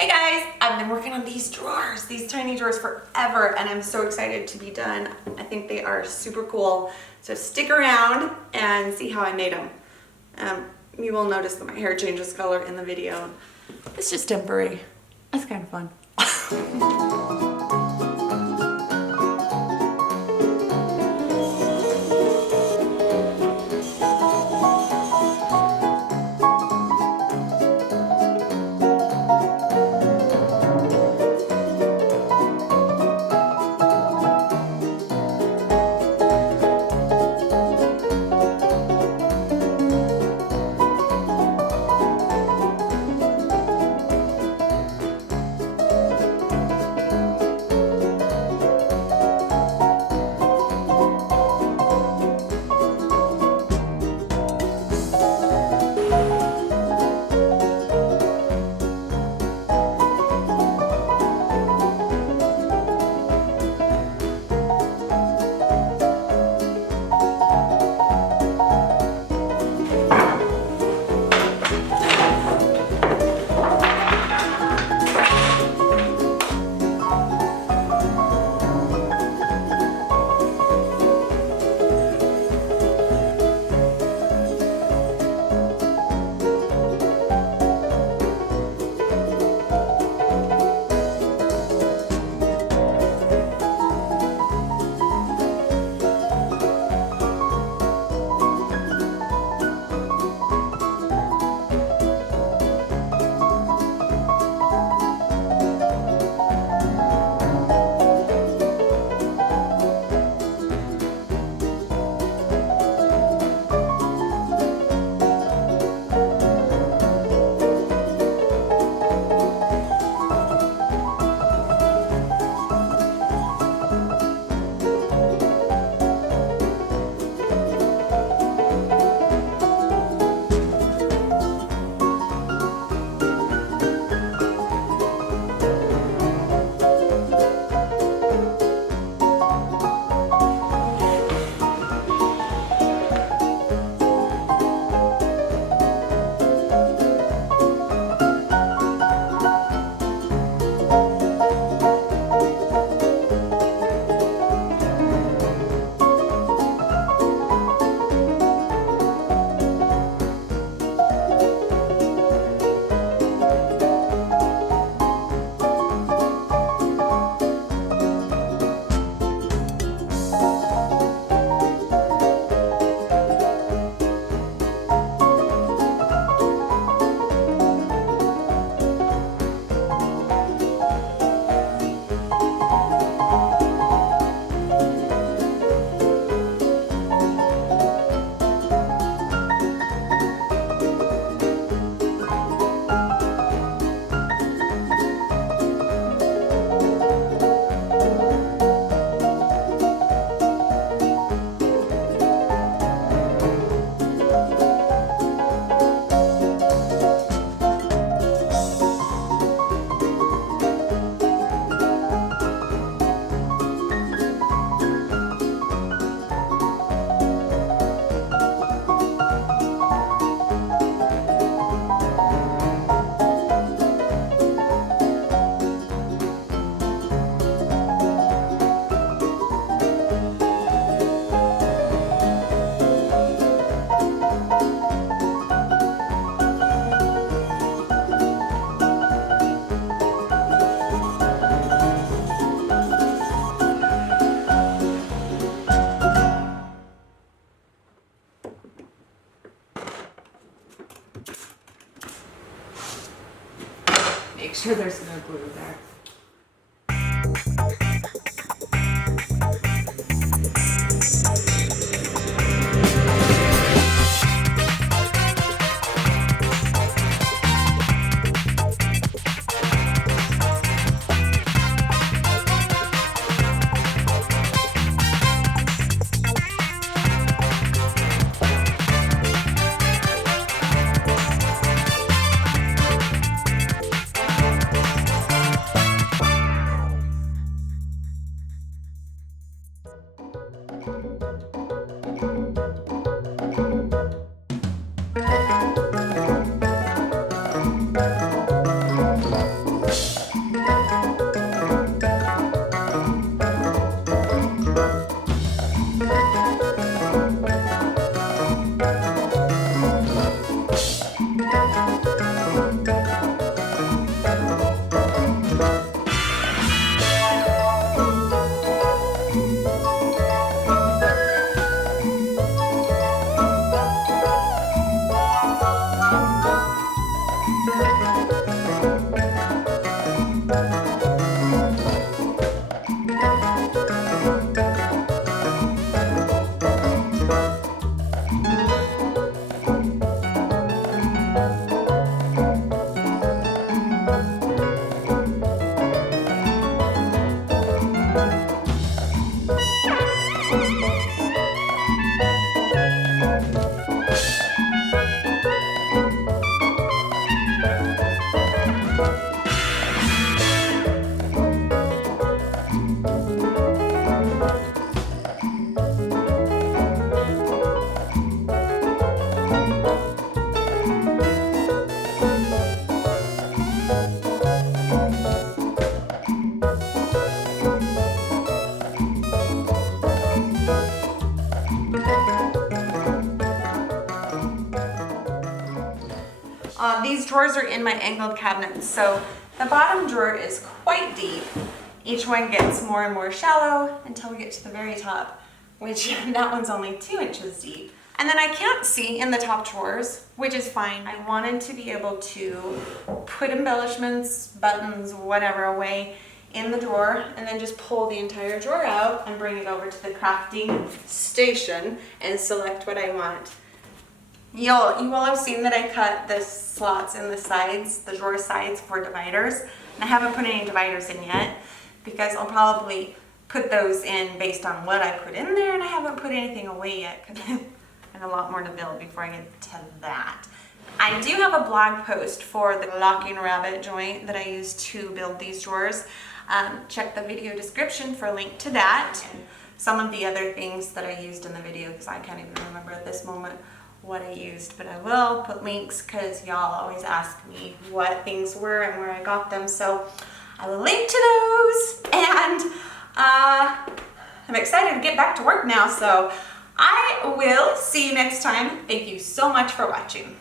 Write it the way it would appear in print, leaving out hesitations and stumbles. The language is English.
Hey guys, I've been working on these drawers, these tiny drawers forever, and I'm so excited to be done. I think they are super cool. So stick around and see how I made them. You will notice that my hair changes color in the video. It's just temporary. That's kind of fun. Make sure there's no glue there. drawers are in my angled cabinets, so the bottom drawer is quite deep. Each one gets more and more shallow until we get to the very top, which that one's only 2 inches deep. And then I can't see in the top drawers, which is fine. I wanted to be able to put embellishments, buttons, whatever away in the drawer, and then just pull the entire drawer out and bring it over to the crafting station and select what I want. You will have seen that I cut the slots in the sides, the drawer sides for dividers. And I haven't put any dividers in yet because I'll probably put those in based on what I put in there, and I haven't put anything away yet because I have a lot more to build before I get to that. I do have a blog post for the locking rabbet joint that I used to build these drawers. Check the video description for a link to that and some of the other things that I used in the video, because I can't even remember at this moment what I used, but I will put links because y'all always ask me what things were and where I got them, so I will link to those. And I'm excited to get back to work now, so I will see you next time. Thank you so much for watching.